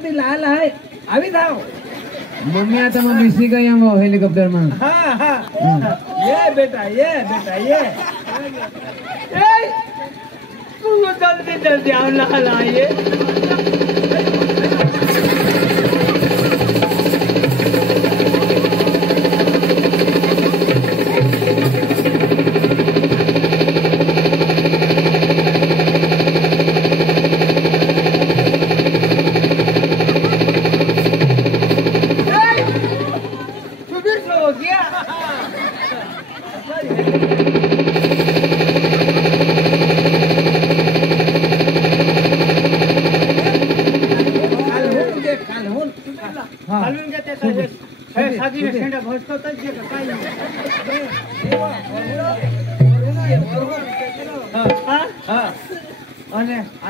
सुटी लाल आहे आवी जाओ मम्मी आता मग मिसी का या हेलिकॉप्टर में हाँ हाँ ये बेटा ये तू जल्दी जल्दी आना लाइए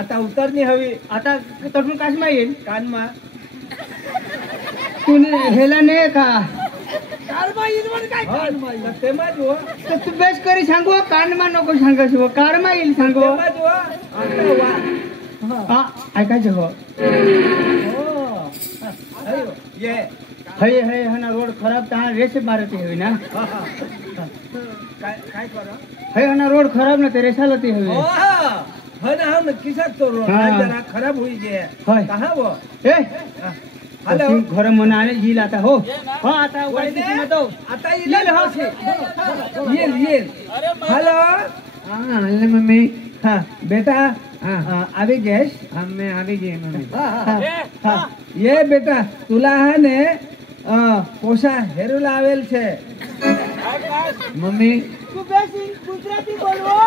आता उतरणी हवी आता तटून काशमा येईल कानमा तूने हेला नाही का कानमा येईल म्हण काय तेमा जो तर तू बेस करी सांगू कानमा नको सांगायचं कारमा येईल सांगू तेमा जो आता वा हा ऐकायचं हो ये हय हय हा ना रोड खराब तहा रेसे मारते हवी ना काय करा हय हा ना रोड खराब ना ते रेसाला ते हवी हो ना हम किसक तो रोड जरा खराब हुई गे होय कहां वो ए हेलो घर मनाने येईल आता हो हो आता वैसे तो आता येईल हो येईल हेलो हाँ मम्मी हाँ बेटा अभी गैस हमें अभी गए मम्मी हाँ ये बेटा तुला है ने पोसा हेरू लावेल छे मम्मी तू बेस गुजराती बोलवो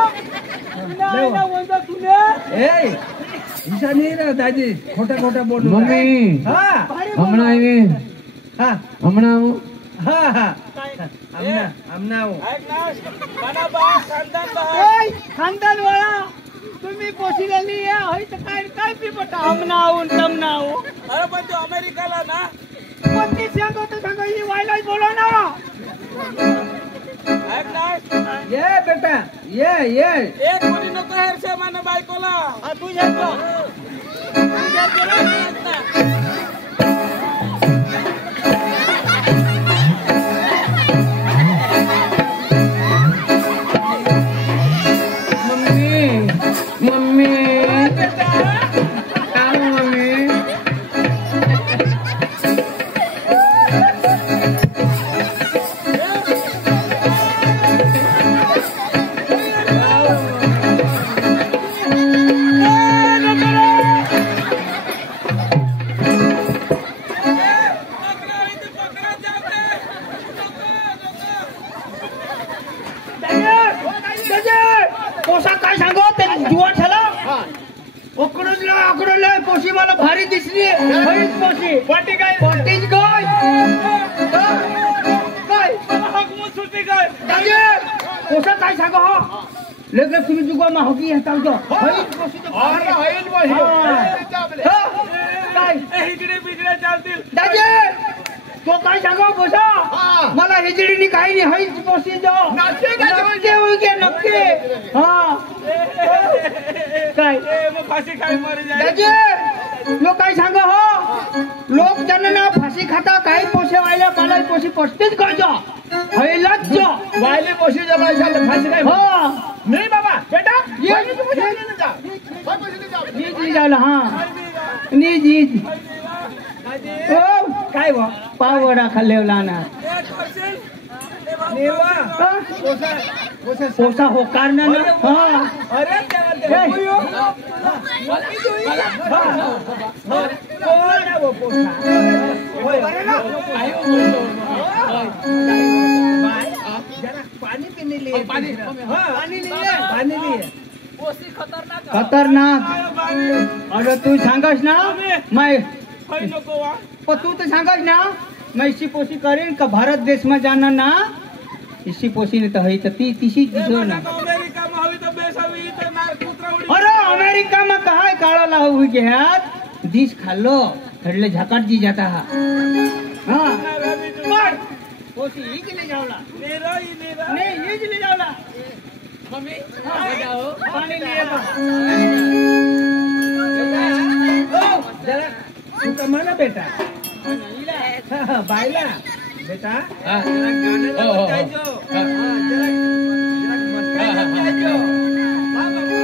ना बोलतो तुने ए हिसा नहीं रहा दादी खोटा बोल मम्मी हाँ हमना आए हाँ हमना हूँ हाँ हमना हूँ खानदान वाला तुम्ही पोशीला नाही आहे तर काय पिपट हमना आऊन तमना आऊ अरे पण तो अमेरिकाला ना कोणती सांगतो सांगा ही वायला बोलवणार ये बेटा ये एक कोणी नको हेरसे माने बायकोला तू येतो मम्मी पोसा काय सांगो ते जुवान झाला अकडले पोशी मला भारी दिसली खरीच पोशी पाटी काय पाटीच गाय काय हकमत सुटी काय दाजे पोसा काय सांगो हो लेके तुम्ही जुगा मा हकी हताव तो खरीच पोशी तो काय इकडे बिकडे चालतील दाजे तो काय सांगो पोसा मला हिजडीनी काही नाही हईच पोशी जो नक्की होई नक्की हा काय मग फाशी काय मरे जाय दाजे लोक काय सांग हो लोक त्यांना फाशी खाता काही पोसे व्हायला मला पोशी पस्तीच करजो हैलाच जो वायले पोशी जमा झाले फाशी काय हो नाही बाबा बेटा नीज जावला हा नीज ओ काय वा पावडा खाल्लेवला ना नेवा पोसा हो कारण हा अरे पानी पीने लिए पानी लिए खतरनाक अरे तू सांगस ना मैं नको वा पण तू तर सांगस ना मैं इसी पोसी करेन का भारत देश में जाना ना इसी पोसी ने तो है तो तीसी दिसो ना अमेरिका में हवी तो बेस हवी तो नार कुत्रा उडी अरे अमेरिका में कहा है काला ला हुई के हाथ दिस खालो थडले झकाट जी जाता हा हाँ पर पोसी ही के ले जाओला नेरा नहीं ये ले जाओला मम्मी हाँ जाओ पानी लिए जरा म्हणा बेटा बायला बेटा हा. गाण्याला हो, हो, हो. बजायचो. हा. जरा मस्तानी बजायचो. वा, वा, वा.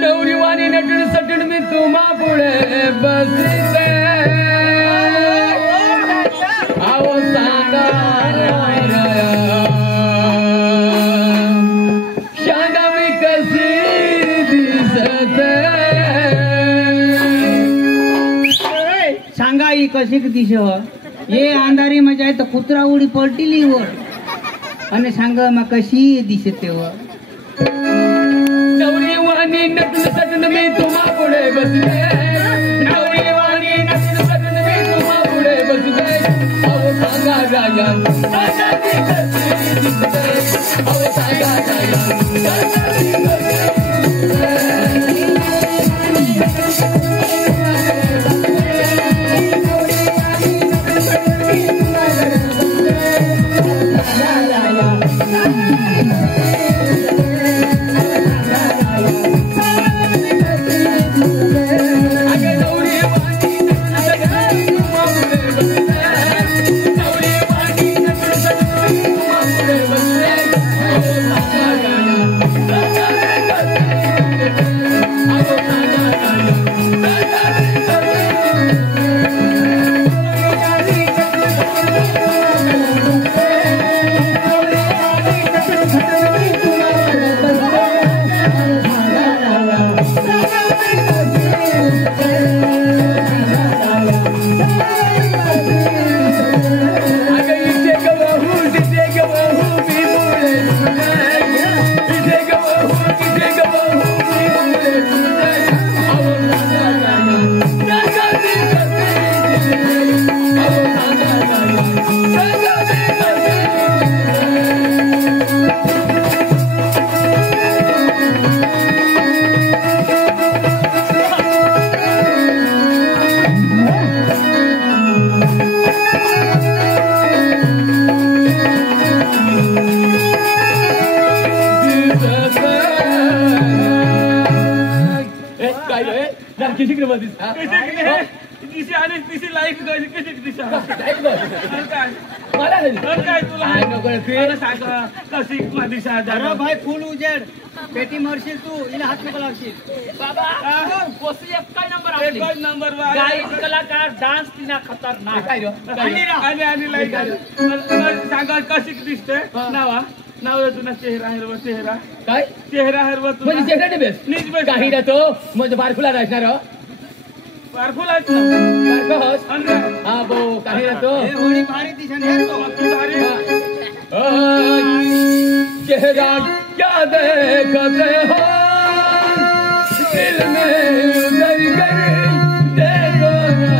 नवरीवाणी नटून सटून मी तुम्हा पुढे बसते आहो सांगा सांगा मी कशी दिसते सांगा ही कशी दिश हे अंधारी मजा आहे तर कुत्रा उडी पलटिली वर आणि सांग मग कशी दिसते वर नवरीवाणी नटून सटून मी तुम्हा पुढे बसले नवरीवाणी नटून सटून मी तुम्हा पुढे बसले अहो सांगा राया सांगा मी कशी दिसते अहो सांगा राया सांगा मी कशी दिशी आणि तिशी लाईफ कशी दिशा मला काय तुला काय नको रे. मला सांग कशी दिशा अरे भाई फुल उजेड पेटी मरशील तू हिला हात नको लावशील एकच नंबर कलाकार डान्स तिना खतरनाक काय रे? आणि लाईक सांगा कशी दिसते नावा नाव तुला चेहरा हिरवा चेहरा काय चेहरा हिरवा तुला म्हणजे चेहरा बेस नीच बेस काही ना तो म्हणजे बारकुला राहणार हो पारफुल आहे बारको होस आणि हा बो काही ना तो हे होळी भारी दिशेने येतो चेहरा क्या देखते हो दिल में उतर कर देखो ना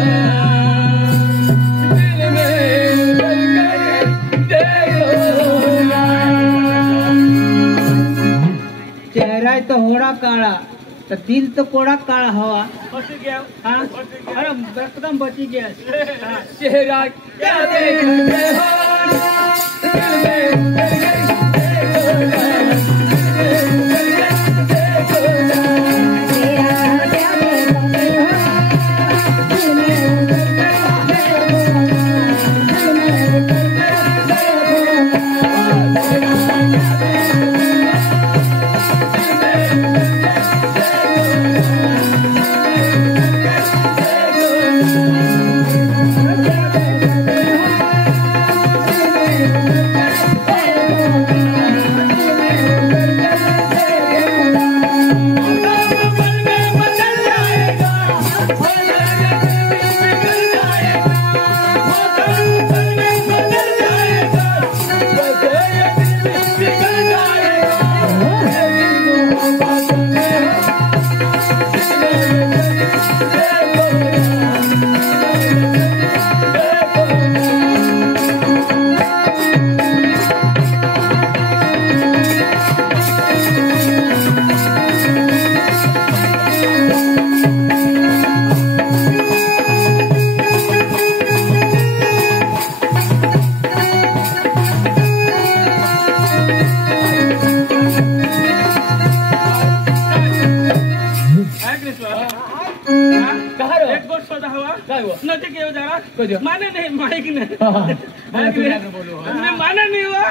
दिल में उतर कर देखो ना चेहरा आहे तो होडा काळा तर दिल तो कोडा काळा हवा कशी घ्या हा अरे एकदम बची गया चेहरा क्या देखते हो दिल में उतर कर देखो ना कहा रो एक गोट सोदा हवा काय हुआ नदी के जरा कजो माने नहीं माइक नहीं माने बोलो हमने माना नहीं हुआ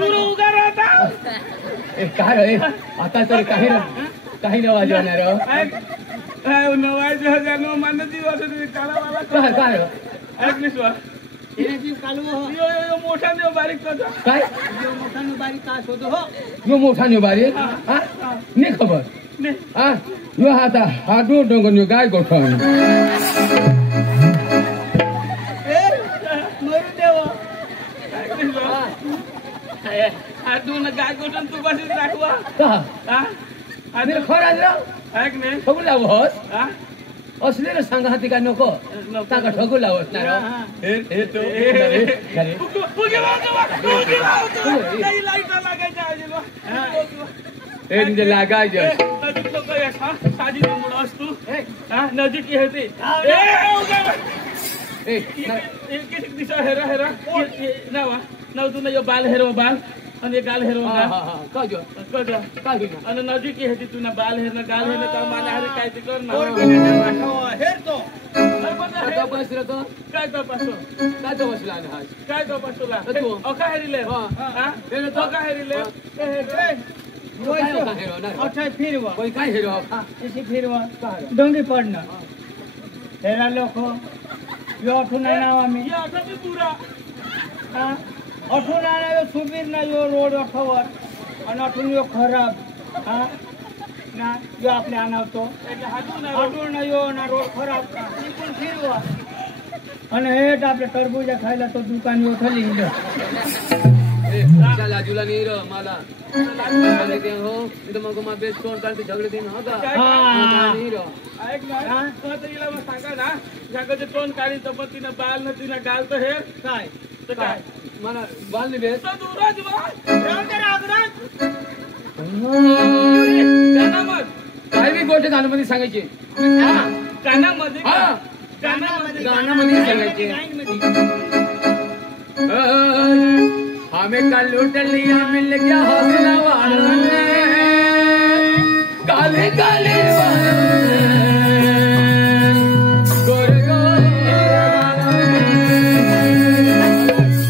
तू उगा रहा था कहा रो आता तर काही न वाजवणार रो नवाज जानो माने दिवस काला वाला काय रो एक निस्वा એનાથી કાલવો હો यो यो यो मोठा ने बारीक कजा काय જો મોટાનું બારી કા શોધો હો यो मोठा न्यू बारी हा नाही खबर ने हा यो हाता हाडो डोंगर न्यू गाय गोठण એ મરું દેવો आ तू ना गाय गोटन तू बस राखवा का हा अरे खराज रो एक ने ठगू लावस हा असले रे सांगा हाती का नको ताका ठगू लावस ना रो हे तो करे उगे लाइट लगा जायला ए निजे लागाय जे नदी तो काय हा साजी मुळास तू हा नदी की होती ए उगे ए एक दिशा हेरा हेरा नावा नाव तू ना यो बाल हेरो बाल आणि गाल हेरो हा हा हा काजो कजा काजो आणि नदी की होती तू ना बाल हेर गाल हेर तर माने हरे काय ते कर ना હેરતો आता बस रे तो काय तो पासो काय तो बसला ना हाज काय तो पासोला तू अका हेरिले हा हा हे तो अका हेरिले કોઈ काय તો का हेरो ना અઠાઈ ફીરવા कोई काय हेरो हा એસી ફીરવા ડોંગી પડના હેરા લોકો યો અઠું નહીં નાવા या आता मी पुरा હા અઠું ના યો સુબીર ના યો રોડ અઠવર અને અઠું યો ખરાબ હા ના યો આપણે આનાવતો એટલે हातू ना અઠું ના યો ના રોડ ખરાબ ઈ પણ ફીરવા અને હેઠ આપણે ટરબૂજા ખાઈલા તો દુકાન યો થલી ગયો ए चला जुला नी रो मला माने के हो इथं मग मा बेस्ट कोण चालते झगडे दिन होगा हा नी रो ऐक ना तो तिला मग सांगा ना जागचे तोंड काढी तपतीना बाल न तिना गाल तर हे काय तर काय मला बाल नी बेस्ट तो दूरच वा રામ રામ कानामध्ये काय बी गोष्ट गाण्यामध्ये सांगायची कानामध्ये हा कानामध्ये गाण्यामध्ये सांगायची हमें का लूट लिया मिल गया हौसला वालों ने काले काले वालों ने गोरे गोरे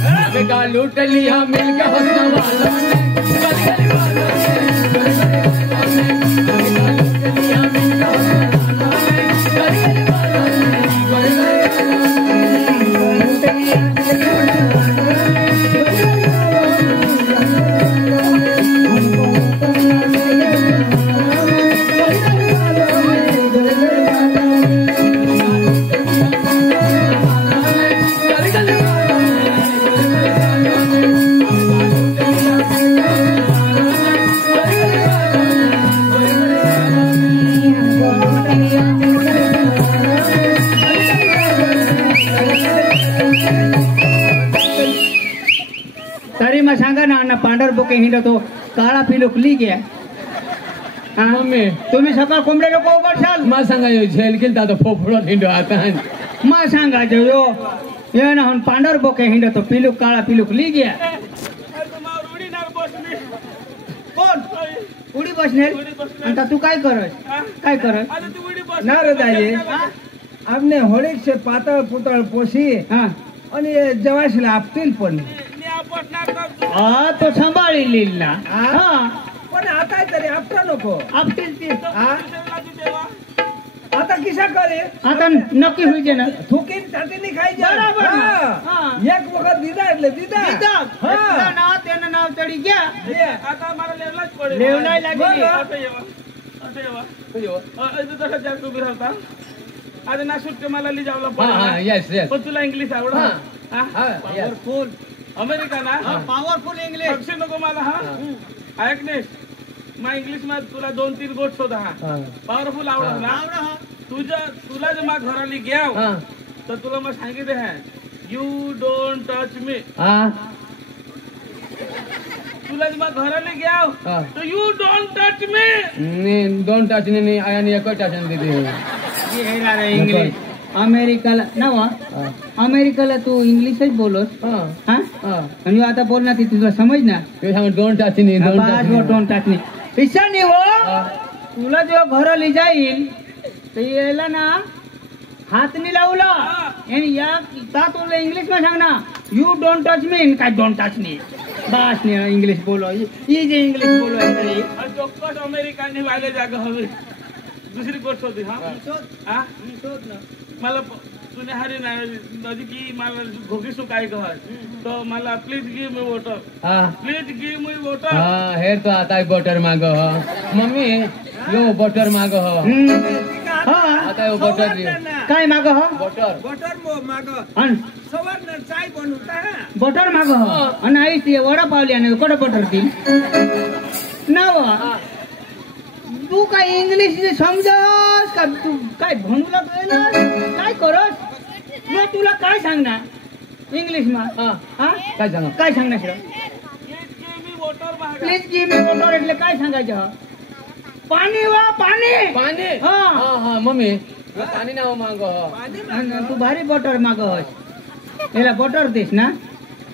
हमें का लूट लिया मिल गया हौसला वालों ने काले काले वालों ने गोरे गोरे हमें का लूट लिया मिल गया हौसला वालों ने काले काले वालों ने गोरे गोरे તારી માં सांगा ना ना पांढर बोके हिंडो तो काळा पिलो ली गया हा मम्मी तुम्ही सकाळ कोंबडे लोक उघडशाल मा सांगा झेल केलता तो फोफडो हिंडो आता मा सांगा जो यो ये ना हम पांढर बोके हिंडो तो पिलू काळा पिलू ली गया मावर उडी नार बसली कोण उडी बसणार आता तू काय करस काय करस आता तू उडी बस ना रे दाजी आपने होळीक से पातळ पुतळ पोशी हा आणि जवाशीला आपतील पण मी आपटणार करतो हा तो सांभाळी लिहिला हा पण आता तरी आपटा नको आपटील ती हा तेव्हा आता किसा करे आता नक्की होईजे ना थुकीन छातीने खायचे बरोबर ना. हा. हा. एक वखत दिदा એટલે दिदा हा नाव त्यानं नाव चढी घ्या आता मला लेवलाच पडेल लेवलाय लागली. बरं, आता येवा आता येवा तसं जास्त उभी राहता आता ना सुट्टे मला लिजावला हा हा यस यस पण तुला इंग्लिश आवड हा. हा हा यस पॉवरफुल अमेरिका ना पॉवरफुल इंग्लिश पक्षी नको मला हा ऐक नाही मा इंग्लिश मध्ये तुला 2-3 गोट शोधा हा पॉवरफुल आवडत ना तुला जे मा घराली घ्याव हा तर तुला मग सांगितले है यू डोंट टच मी हा तुला जे मा घराली घ्याव हा. तर यू डोंट टच मी नाही दोन टाचणी नाही आणि एक टाचणी देते इंग्लिश अमेरिकाला नवा अमेरिकाला तू इंग्लिशच बोलोस हा हा हा आणि आता बोल ना ती तुला समज ना ते सांग दोन टाचणी दोन पाच टाचणी बोटून टाकणे इच्छा नाही हो तुला जेव्हा घर ली जाईल तर यायला ना हात नाही लावला आणि या तुला इंग्लिश मध्ये सांग ना यू डोंट टच मी काय डोंट टच मी बस नाही इंग्लिश बोलो ही जे इंग्लिश बोलो ચોક્કસ અમેરિકાની વાગે જાગો હવે दुसरी गोष्ट होती हा मला तुने हरी नदी की मला घोगीसू काय कहर तो मला please give me water please give me water here तो आता बटर मागो हो मम्मी यो बटर मागो हो आता यो बटर काय मागो हो बटर मागो अन सवार चाय बनवता बटर मागो हो आणि आई ते वडा पावली आणि कोड बटर ती नाव तू काय इंग्लिश समजस का तू काय म्हणूला काय करस मग तुला काय सांगणार इंग्लिश मा काय सांग काय सांगणार प्लीज गिव मी वॉटर એટલે काय सांगायचं पाणी वा पाणी पाणी हा हा मम्मी पाणी नाव मागो तू भारी बटर मागस याला बटर देस ना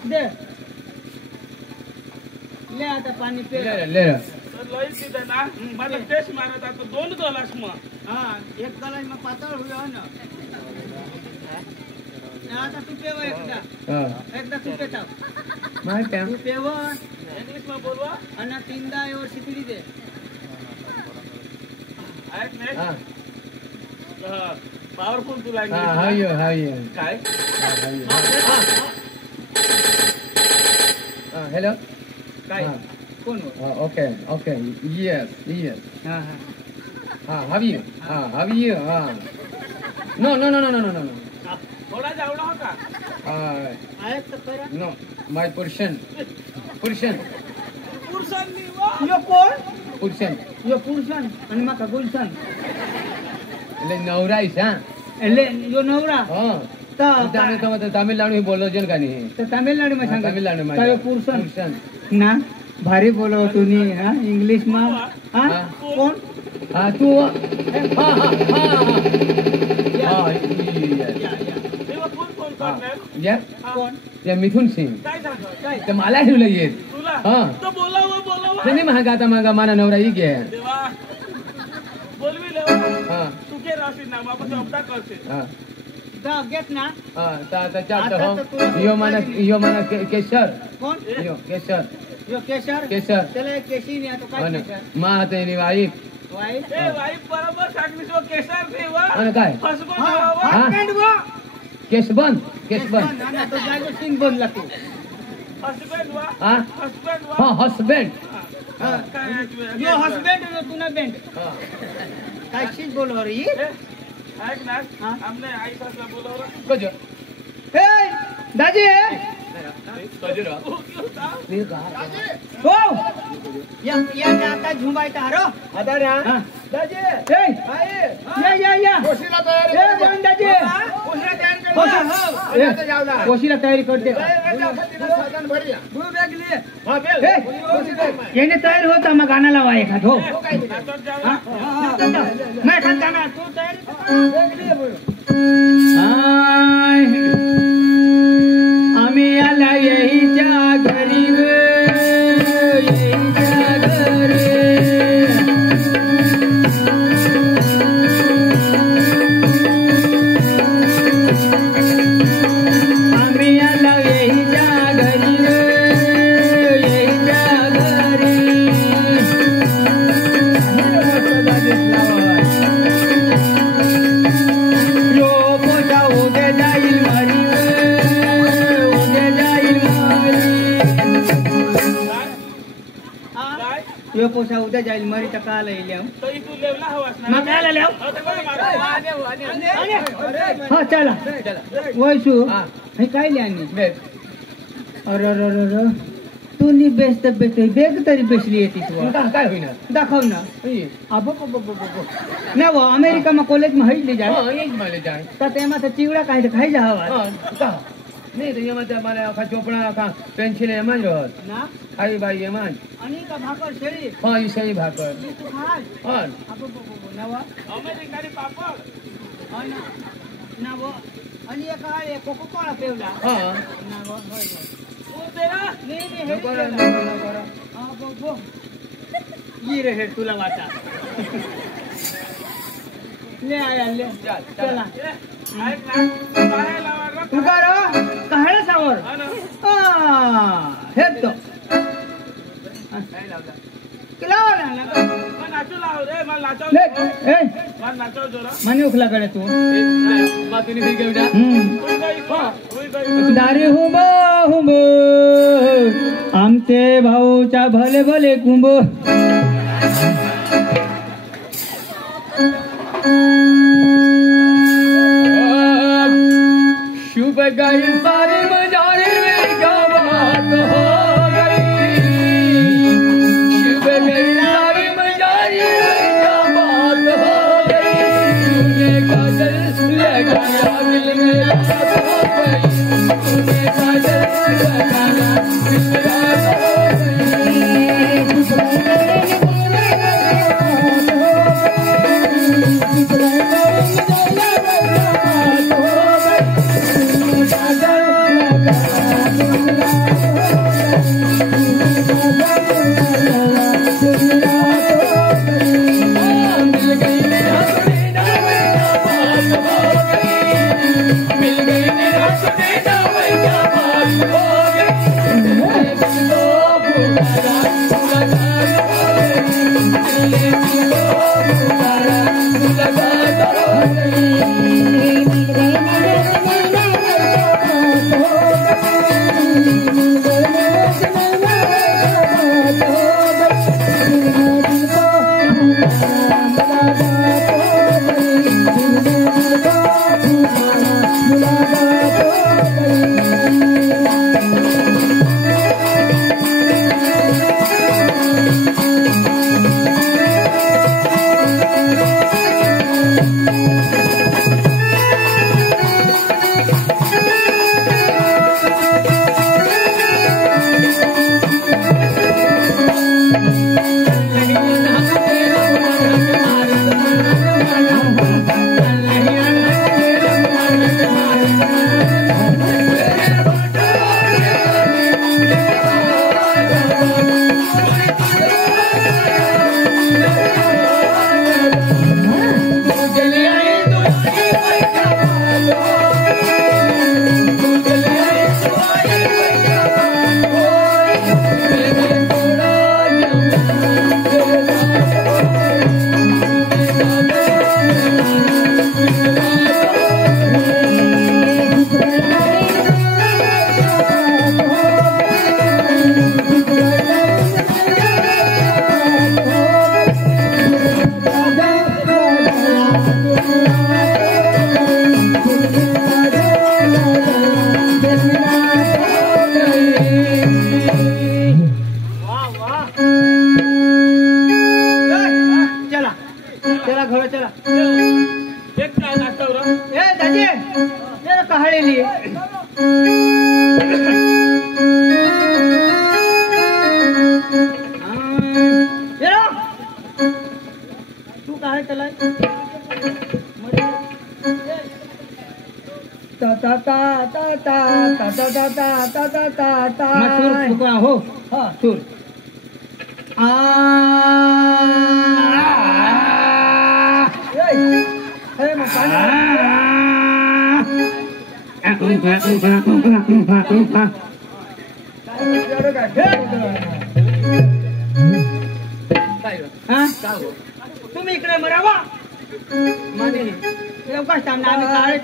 दे ले आता पाणी पे ले लई सीधा ना मला टेस्ट मारत आता 2 ग्लास मग एक गलास मग पातळ होईल ना आता तू पेव एकदा तू पेता माहिती तू पेव इंग्लिश में बोलवा आणि तीनदा एवढ शिकली दे ऐक नाही पॉवरफुल तुला हाव यू काय हेलो काय कोण ओके यस हा हाव यू नो थोडा जावला होता आहेत तर खरं नो माय पुरुषन यो कोण पुरुषन यो पुरुषन आणि माका गुलशन એટલે નવરાઈશ હા એટલે यो नवरा હા તમે તમિલનાડુ બોલો છો ને કાની तर तामिळनाडू मध्ये सांगा તમિલનાડુમાં काय पुरुषन ना भारी बोलव तुम्ही हा इंग्लिश मा हा कोण હા તું હા तेव्हा फोन करणार या कोण या मिथुन सिंग काय सांगतो काय ते मला हिवलं येत तुला हा तो बोलावं त्याने महाग आता मागा माना नवरा ही घे देवा बोलवी लेवा हा तू के राशी ना आपण शब्दा करते हा जा घेत ना हा आता चालतं आता हो तर तुला- यो माना केशर कोण यो केशर यो केशर केशर त्याला एक केशी नाही आता हो काय ना केशर मा हाते नि वाईफ वाई ए वाईफ बरोबर सांगलीस वो केसर देवा आणि काय फसको हा जावा हसबँड वो केशबंद ना तो जागो सिंग बनला तू हस्बैंड वा हा हस्बैंड वा हा हसबँड काय यो हसबँड यो तुना बँड हा काय शीच बोलव रे ऐक ना हा? आमने आई सासला बोलवलं कजो ए दाजी कजरो हो या आता झुंबायचा हरो आता रे हा दाजी ए या कोशीला तयारी ए बन दाजी कोशीला तयारी कर कोशीला तयारी करते साधन भरिया गुरु बॅगली हा बेल ए याने तयार होता मग गाणं लावा एखाद हो नाटक जावा नाही खात ना तू तयारी आम्ही आला येईच्या घरी येईच्या घरी आम्ही आला येईच्या घरी येईच्या घरी यो पोटा उद्या जाईल मरी उद्या जाईल मरी काय यो पोसा उद्या जाईल मरी तर काल येईल तरी तू लेवला हवास ना मग कायला लेव हो, ते बघ मारा. हा चला वयसू हा. हे काय लिहानी बेस अरे तू नी बेस्ट बेस्ट बेग तरी बेसली येते तू काय होईना दाखव ना होई अबो नाही वो अमेरिकाમાં કોલેજમાં હઈ લઈ જાય હા એ જ મળે જાય તો તેમાં તો ચીવડા કાઢી ખાઈ જા હવા હા કા નહીં તો એમાં તો અમારે આખા ચોપડા આખા પેન્સિલ એમાં જ હોત ના ખાઈ બાઈ એમાં જ અને કા ભાકર છેડી હા એ સહી ભાકર તું ખાય હા અબો નવા અમેરિકાની પાપડ અને ના वो અને એક આ કોકો કોલા પેવલા હા ના वो तू तेरा નહીં નકર નહીં નકર અબો ये रहे तुला वाटा ले आया ले चला ऐक ना काय लावायला तू का रो काढ सावर हा ना. हे तो काय लावला किला ना मग नाचू लाव रे मला नाचाव ले ए मला नाचाव जोरा मने उखलाकडे तू मातीने बी घेऊया होई गई दारी हुंब हुंब आमचे भाऊच्या भले भले कुंभ शुभ गई सारी मजारी में क्या बात हो गई शुभ गई सारी मजारी में क्या बात हो गई तूने काजल लगाया दिल में रात हो गई तूने काजल लगाया दिल में रात हो हो हा सूर तुम्ही इकडे मरावा लवकर थांबला आम्ही काय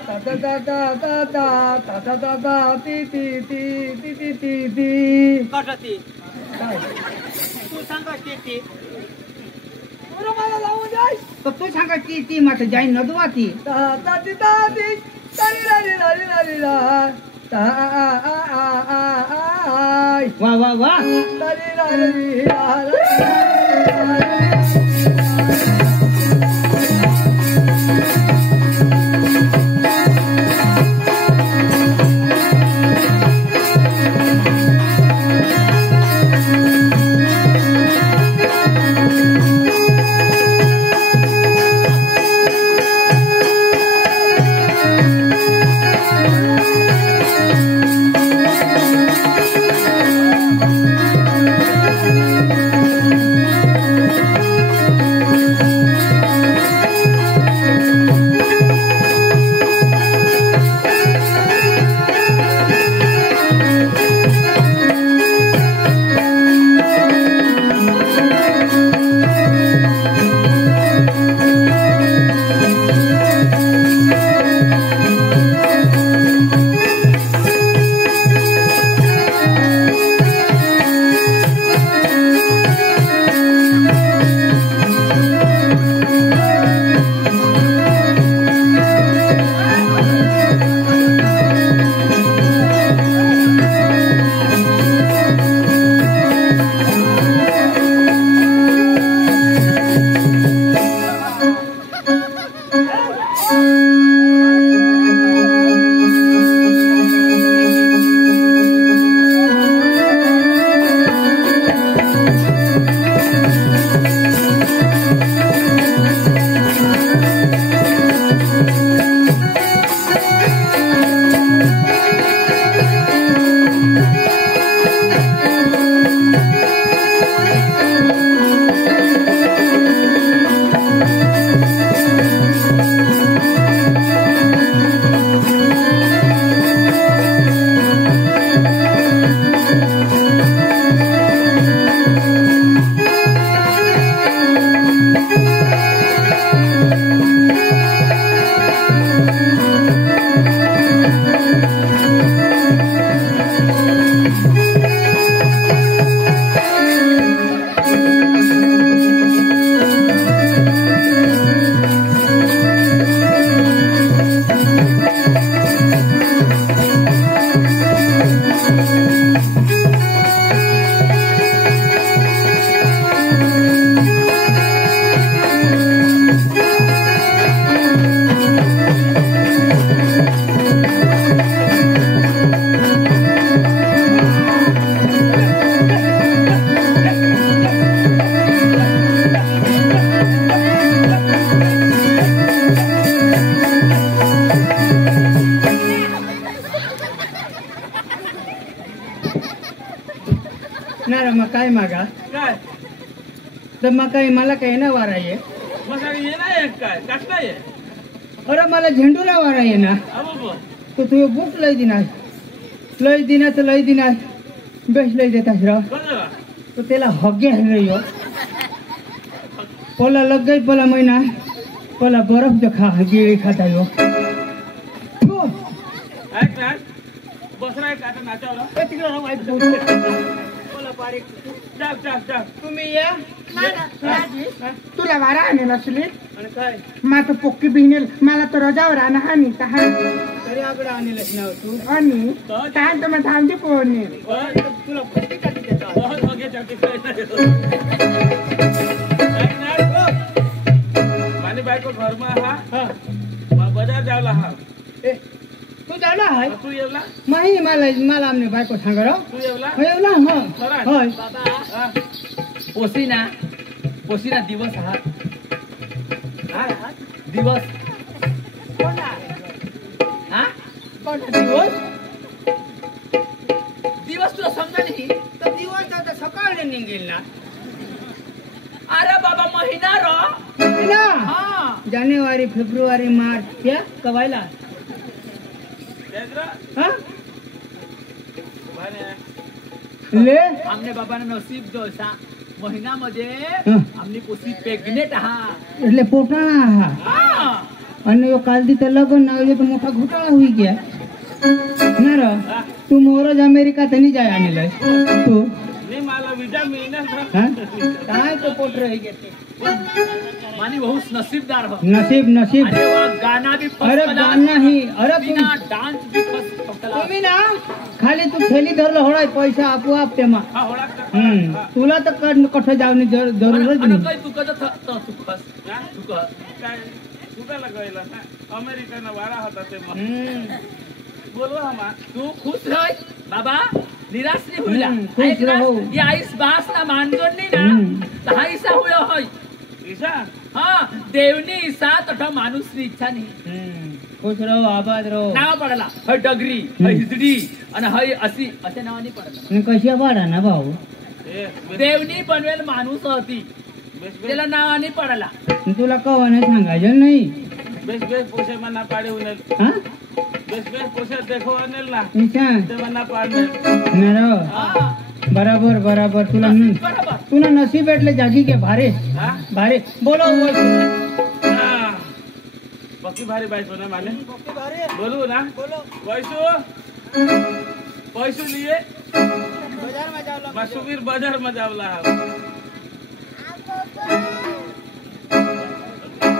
तू सांगा ती मला लावून जाय तू सांगा ती मात्र जाईन नदवा ती वा वा वा काय मागा काय तर मग काय मला काय ना वारा ये मग सांग ये नाही काय कस नाही अरे मला झेंडूला वारा ये ना अबो तो तू बुक लय दिना तर लय दिना बेस लय देतास राव बरं तो त्याला हगे आहे रे यो पला लग गई पला महीना पला बर्फ जो खा गिरी खाता यो ऐक ना बसरा आहे का आता नाचावला जाग तुम्ही या तुला वारा आणेल असली आणि काय माझं पोक्की बिनेल मला तर रजावर आणा हानी तहा तरी आकडे आणलेच नाव तू आणि काय तर मग थांबते कोण तुला फटकी टाकी देतो बहुत हो गया चलते मानी बायको घरमा हा बाजार जावला हा ए, तू जावला हाय तू येवला माही मला आमने बायको सांग राव तू येवला येवला खरंच? होय हा पोसीना दिवस हा दिवस हा दिवस दिवस तुला समजा नाही तर दिवस आता सकाळने निघेल ना अरे बाबा महिना रो ना हा जानेवारी फेब्रुवारी मार्च या कवायला तेजरा हा भाने ले आमने बाबाने नसीब जो असा महिन्यामध्ये हं. आमनी पोसी प्रेग्नेट आहात એટલે પોટાણા હા हा અને યો કાલથી તો લગન ના આવ્યો તો મોટા ઘોટાળા હોઈ ગયા ના રો તું મોરો જ અમેરિકા તો નહીં જાય આને લઈ તું मी मला विजा मिळणार હા काय तो पोट રહી ગયા તે मानी बहुत नसीबदार हो नसीब नसीब अरे वो गाना भी फर्स्ट अरे क्लास, गाना ही अरे बिना डांस भी फर्स्ट क्लास. तुम्ही ना खाली तू थैली धरलं होळाय पैसा आपोआप तेव्हा हा होळा तुला तर कठं जावनी जरूरच आणि नाही काही तू कधी तू कस तू कस काय चुकायला गयला अमेरिकानं वारा होता ते मग हम्म. बोलवा हा मा तू खुश रह बाबा निराश नहीं हुईला हम्म, खुश रहो. ये आइस बास ना मानजोड नहीं ना हम्म. तहाईसा हुयो होय ईशा हाँ देवनी इसा तठा माणूस नी इच्छा नहीं हम्म. खुश रहो आबाद रहो नाव पडला हय डगरी हय हिजडी आणि हय अशी असे नाव नाही पडला आणि कशा पाडा ना भाऊ ए देवनी बनवेल माणूस होती बेस त्याला नाव नाही पडला तुला कवाने सांगायचं नाही बेस पोसे मना पाडे उनेल हा बेस पोसे देखो अनेल ना निशान ते मना पाडने नरो हा बराबर बराबर तुला बरोबर तुला नसीब भेटले जागी के भारे हा भारे बोलो हा. पक्की भारी बायको ना माने बोलू ना पैसू लिए सुबीर बाजार में जावला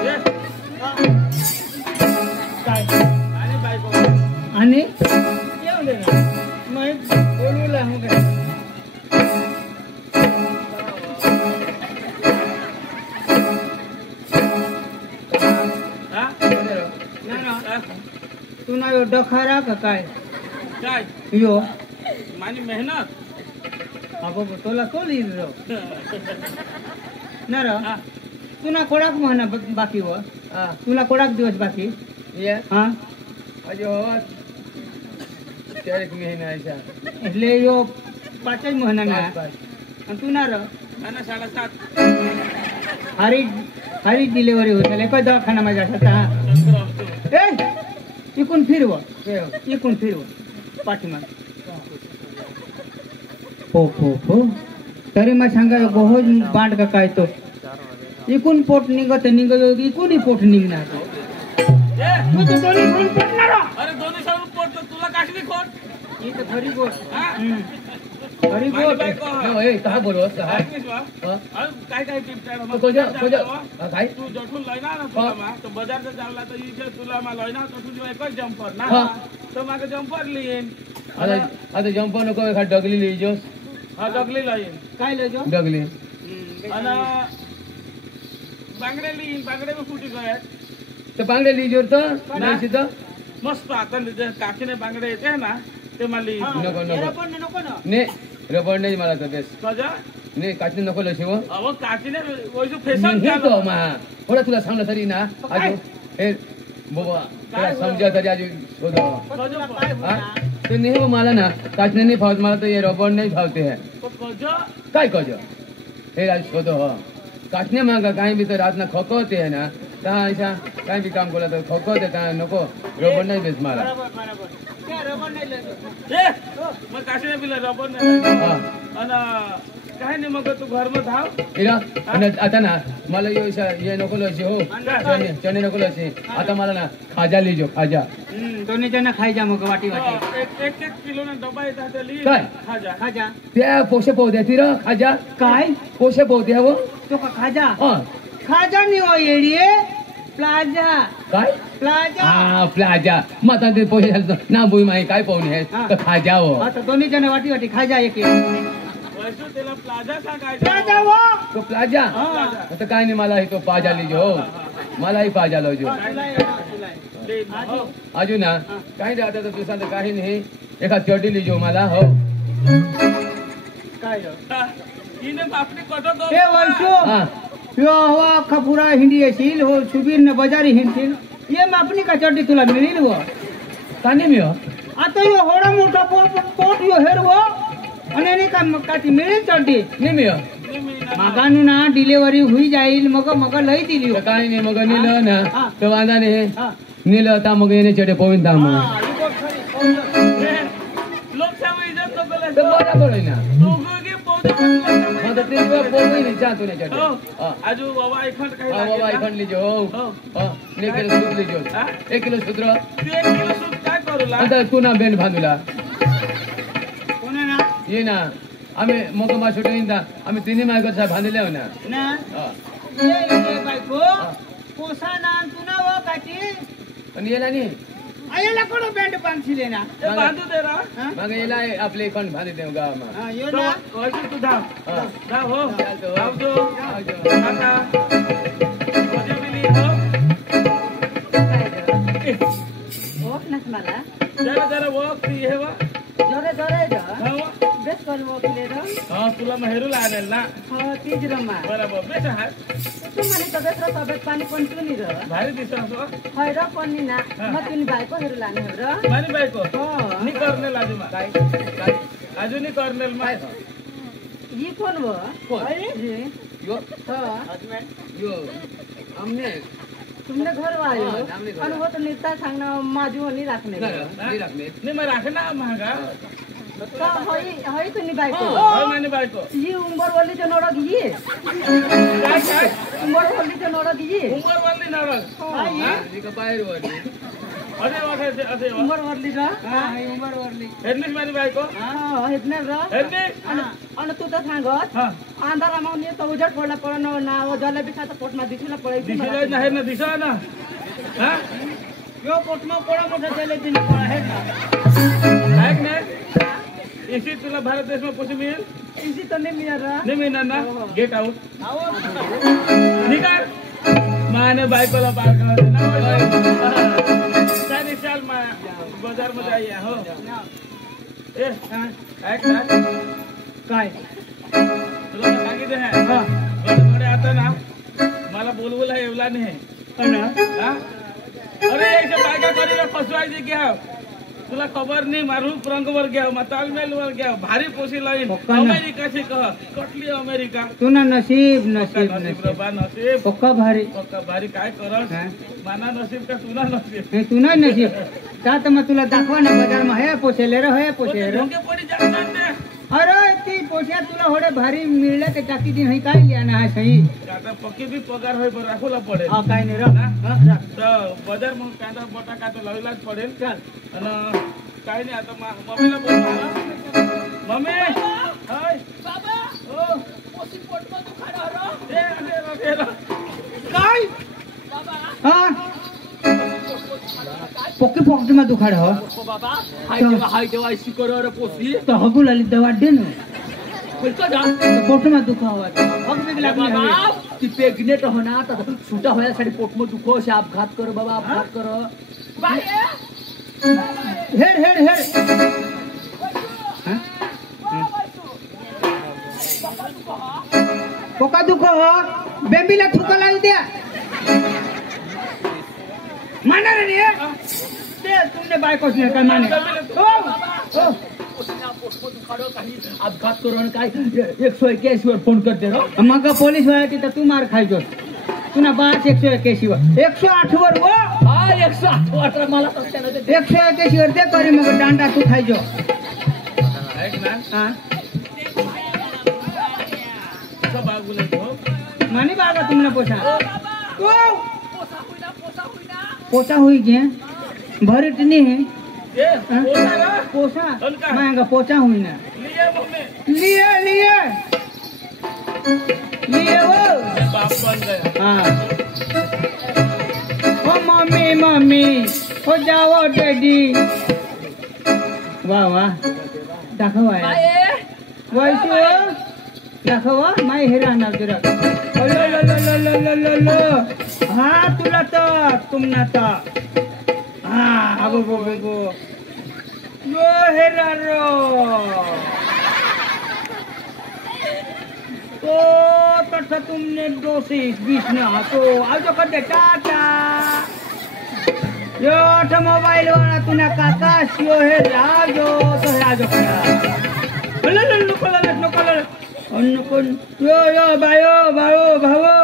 ये. काय आणि बायको आणि येऊ दे ना मग बोलूला हूं काय हा ना ना तू ना यो डखारा का काय काय यो मानी मेहनत अबो तोला तो लीन रो ना रो हा तुला कोडाक महिना बाकी हो तुला कोडाक दिवस बाकी हा એટલે યો પાંચ જ મહિના ના અને તું ના રહ मैंने 7.5 હારી ડિલિવરી होते કોઈ દવાખાનામાં જતા એ इकून फिरव पाठीमाग हो तरी मग सांगा गोहोज बांड का काय तो इकून पोट निघत इकूनही पोट निघणार मग तू दोन्ही खाऊन पोटणार हो. अरे दोन्ही साऊंड पडतो तुला काशली खोट ही तर खरी गोष्ट हा खरी माझी गोष्ट बायको हा. कहा बोलो ऐकलीस बा? अरे काय काय टिपटार मग खोजा काय तू जठून लयना ना तुला मा तो बाजारचा जावला तर इथे तुला मा लयना तो तुझी एकच जम्पर ना हा. तो मागे जम्पर लिहिन आता जंपर नको एखाद डगली लिहिजो हा डगली लईन काय लय जो डगली आणि बांगडे लिहिन बांगडे बी फुटी गए तर बांगडे लिहिजो तर नाही तिथं मस्त आता जे काकीने बांगडे येते ना ते मला लिहिन नको नको पण नको ना ने रबड नाही मला तर तेच कजा ने काचने नको लशिव अहो काकीने वैसू फेसन तो मा थोडा तुला सांगलं तरी ना आज हे बाबा तुला समजा तरी आज शोध कजो हा ते नाही हो मला ना काचने नाही फावत मला तर हे रबड नाही फावते है कजो काय कजो हे राज शोधो हो काटने मागा काही भी तो रात ना खोखोते है ना ता ऐसा काही भी काम कोला तो खोखोते ता नको रबर नाही बेस मला मग काशीने पिला रबर नाही हा आणि काय नाही मग तू घर मध्ये धाव इरा आणि आता ना मला ये नको लसी हो चणे नको लसी आता मला ना खाजा लिजो खाजा दोन्ही जण खायच्या मग वाटी वाटी एक किलो ना डबा येत हाताली काय खाजा खाजा त्या पोषे पोहते ती र खाजा काय पोषे पोहते हो तो का खाजा हा खाजा नाही हो येडीये प्लाझा काय प्लाझा हा प्लाजा मग आता ते पोषे ना बुई माई काय पाहुणे आहेत तर खाजा हो आता दोन्ही जण वाटी वाटी खाजा एक वैसू त्याला प्लाझा सांगायचा प्लाझा हो तो प्लाजा आता काय नाही मला तो पाजा लिजो हो मलाही पाजा लोजो अजून ना काही नाही आता तर दुसरा काही नाही एका चटी लिजो मला हो काय हिने आपली कटो हे वैशो हा यो हवा खपुरा हिंडी येशील हो सुबीर न बाजारी हिंडशील ये मापणी का चड्डी तुला मिळेल हो काने मी हो आता यो होडा मोठा पोट यो हेर हो आणि एने का काठी मिळेल चड्डी नाही मी हो मागानु ना डिलिव्हरी होई जाईल मग लई दिली हो तर काही नाही मग नेलं हा. ना तर वांधा नाही हा. नेलं आता मग येणे चढे पोवीन था मग लोकसेवा इज्जत नको तर बरोबर आहे ना दोघे मग तर ते पोवी नाही चाहतो नाही चढे हा आजू बाबा ऐकत काही हा बाबा ऐकून लिजो हो हा 1 किलो सूत लिजो हा? 1 किलो सूत्र तू 1 किलो सूट काय करू ला आता तू ना बेन बांधूला कोणी ना ये ना आम्ही मग मा छोटे इंदा आम्ही तिन्ही मायकर बांधले हो ना ना हा ये बायको पोसा ना तू ना हो काठी पण येला नाही आयला कोण बँड बांधशील ना ते बांधू दे रा मग येला आपले कोण बांधे देऊ गाव मग हा यो ना वैसू तू धाव हा. धाव हो चालतो. धाव जो आवजो. काका मजा मिली हो वॉक नस मला जरा वॉक हे वा जोरे जोरे जा हो बेस कॉल वॉक ले रो हा तुला मेहरू लागेल ना हो तीज रमा बरोबर बेस आहे तू म्हणे तबेत रो तबेत पाणी पण तू नि रो भारी दिसत असो होय रो पण नि ना मग तुनी बायको हेरू लाने हो रो मानी बायको हो नी कर्नेल आजू मा काय आजू नी कर्नेल मा ये कोण वो कोण? जी यो हो यो हमने तुमने घर आयो हाँ, हमने घर और वो तो निर्ता सांगना माजू नहीं रखने नाही राखले नी मैं राखना महागा तो होई होई तुनी बायको हो मानी बायको ये उंबर वाली जो नोड़ा गी काय उंबर वाली जो नोड़ा गी उमर वाली नारळ हां इका बाहेर वरली अरे वाटे अरे वा उंबर वाली रो हा उमर वरली हेडलीस मानी बायको हां हेतने रो हेडलीस आणि तू तर सांगत हा अंधारामा ने तो उजड पडला पण ना वो जले बिखा तो पोटमा दिसला पडायची दिसला नाही ना दिसा ना हा यो पोटमा कोडा मोठा चले दिन पळा हे ऐक ना इसी तुला भारत देश में कुछ मिळेल इसी तो नहीं मिल रहा नाही मिळणार ना गेट आउट निकाल माने बायकोला पार करायचं ना काय निशाल मा बाजार मध्ये आई हो ए ऐक ना काय तुला मी सांगितलं आहे थोडे आता ना मला बोलवला येवला नाही ना हा? अरे याच्या बायका करीला फसवायचे घ्या तुला खबर नाही मारून रंगवर घ्या मग तालमेल वर घ्या भारी पोशी लाईन पक्का ना. अमेरिकाची कह कटली अमेरिका तू ना नसीब पक्का नसीब नसीब नसीब बाबा नसीब पक्का भारी पक्का भारी काय करस हा? माना नसीब का तुला नसीब नाही तू नाही नसीब का तर मग तुला दाखवा ना बाजार मा हे पोसेले रो हे पोसेले रो ढोंगे पडी जातात ते अरे ती पोसिया तुला होडे भारी मिळले ते टाकी दिन काय लिया ना हा सही आता पक्की बी पगार होय पण राखूला पडेल हा काय नाही रो हा? हा, राख. तर बाजार मग कांदा बटा काय तर लावलाच पडेल चाल आणि काय नाही आता मम्मीला बोलतो मम्मी हाय बाबा हो पोसी पोट मध्ये खाडा रो काय हा पोकी पोकटी मा दुखाड हो बाबा हाय तेव्हा ऐशी करो पोसी तो हगुल आली दवा दे ना बोलतो जा तो पोट मा दुखावा हग बिगला बाबा ती प्रेग्नेंट होना तर छोटा होण्यासाठी पोटम दुखो असे अपघात कर बाबा अपघात कर हेड हेड हेड हा? पोका दुखो हो बेंबीला थुका लावू द्या माना रे ते तुमने बायकोच नाही काय माने हो हो अपघात करून काय 181 वर फोन करते रो मग पोलीस वाला तिथं तू मार खायचो पुन्हा 181 वर 108 वर वो हा 108 मला तर त्यानं ते 181 वर ते करी मग डांडा तू खायचो ऐक ना हा असं बागुले तो मानी बाबा तुमने पोसा पोसा हुई क्या भरत नहीं है ये पोसा ना पोसा हल्का। महंगा पोचा हुई ना लिए मम्मी लिए लिए लिए वो बाप बन गया हाँ ओ मम्मी मम्मी हो जाओ डैडी वाह वाह दाखवा यार वैसे दाखवा माय हेरा ना जरा low low low low low low low low हाँ तुला तर तुम ना तर हाँ अब वो यो हेरा रो तो तथा तुमने 220 ना तो आज कर दे टाटा यो तो मोबाइल वाला तूने काका यो है राजो तो राजो क्या लो लो लो कलर यो यो बायो बायो भावो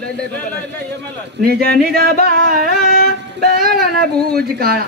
ले ये मला निजा निजा बाळा बाळा ना भूज काळा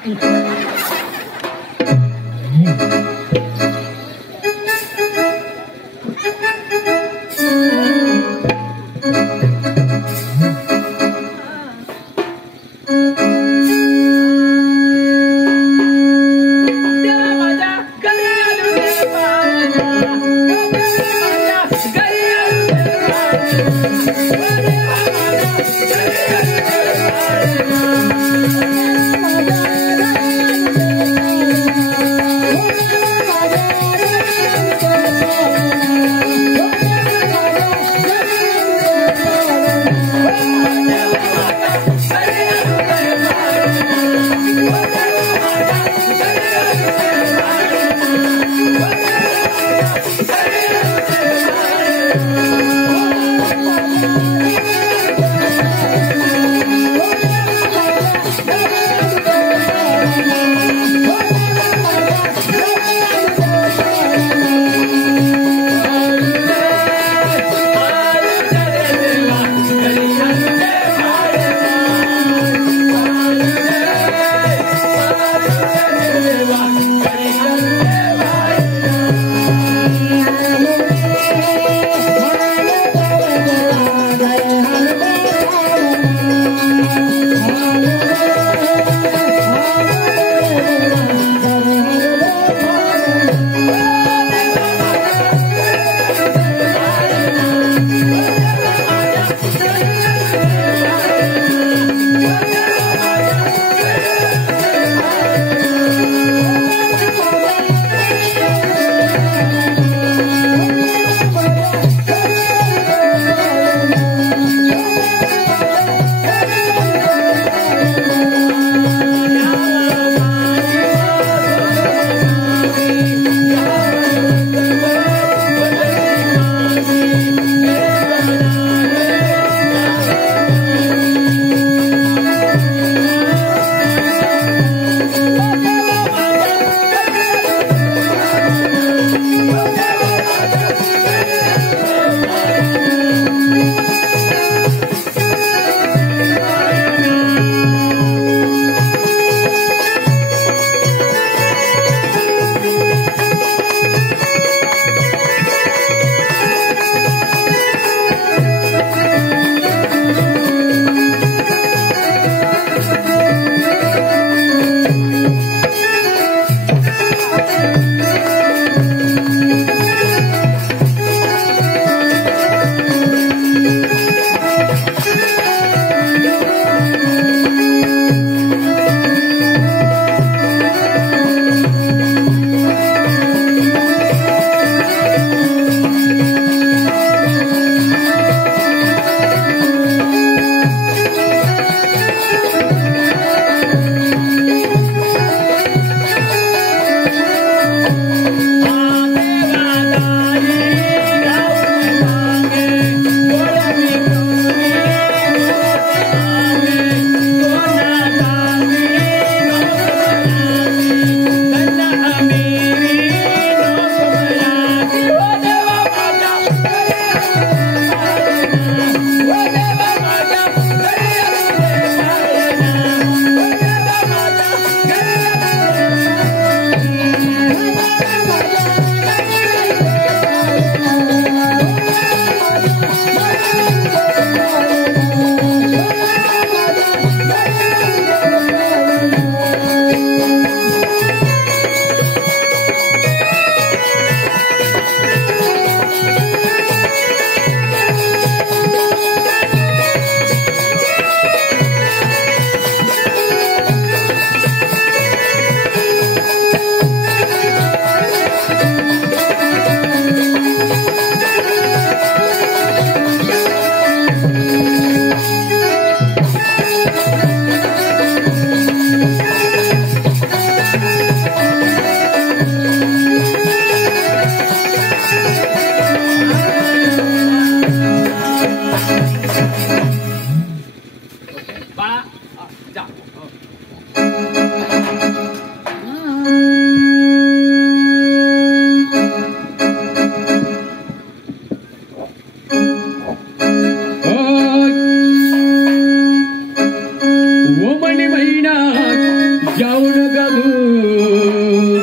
जाऊ नका दूर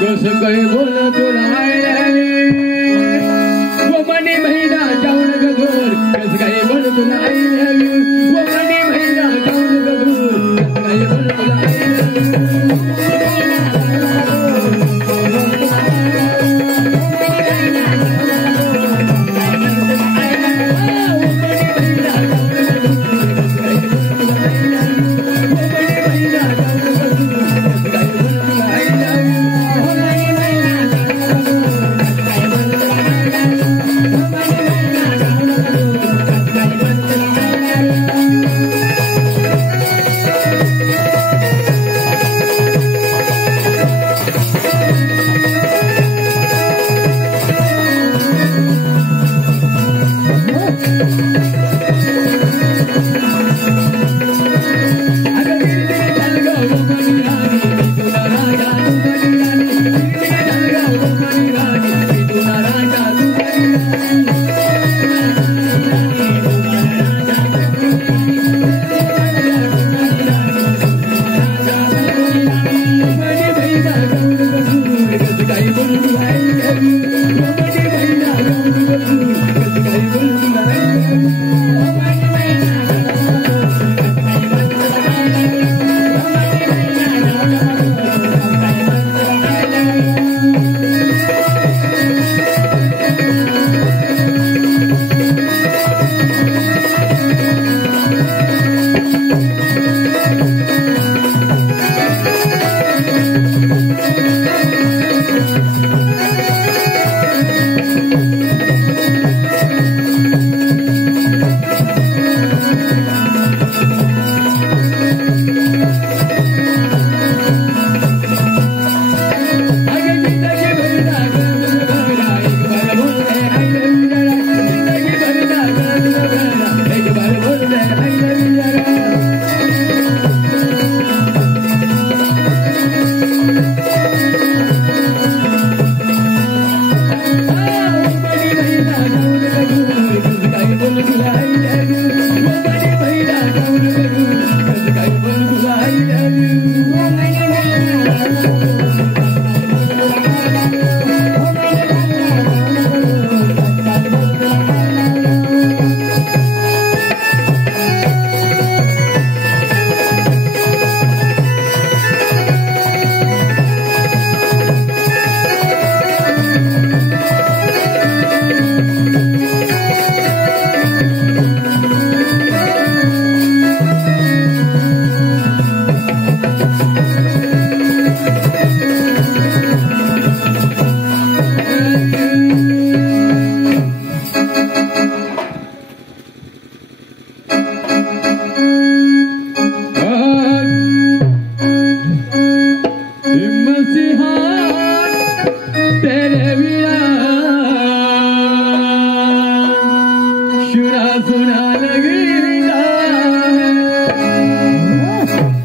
कसं काय बोलत राहिले गोमनी महिना जाऊ नका दूर कसं काय बोलत राहिले गोमनी महिना जाऊ नका दूर कसं काय बोलत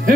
Hey,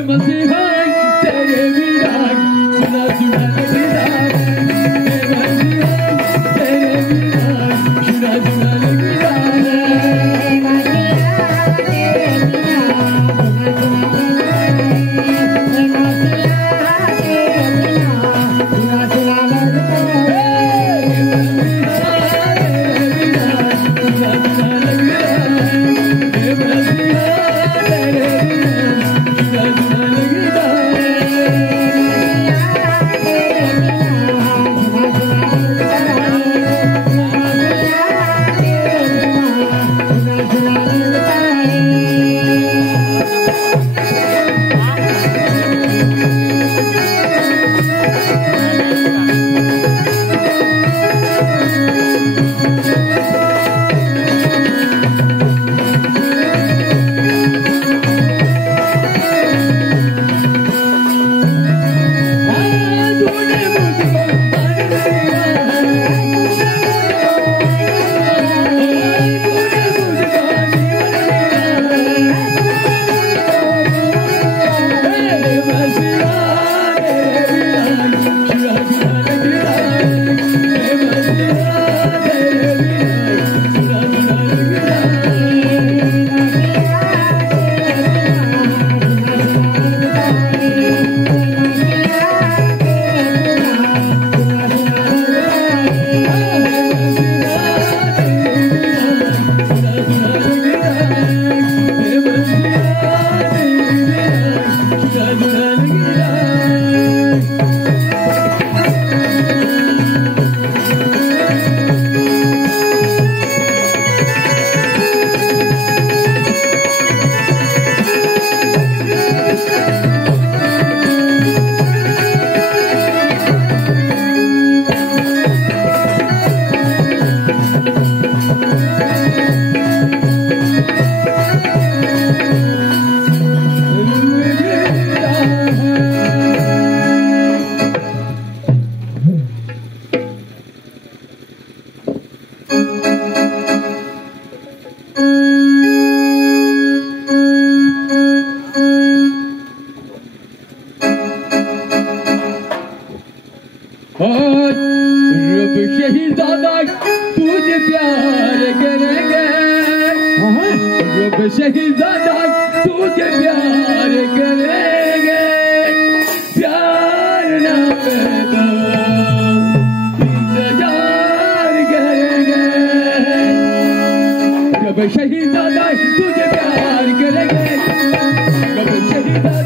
दुल्हन गिरा रब शहीदादा तुझे प्यार करेंगे रब शहीदादा तुझे प्यार करेंगे प्यार ना पैदा इंतजार करेंगे रब शहीदादा तुझे प्यार करेंगे रब शहीदादा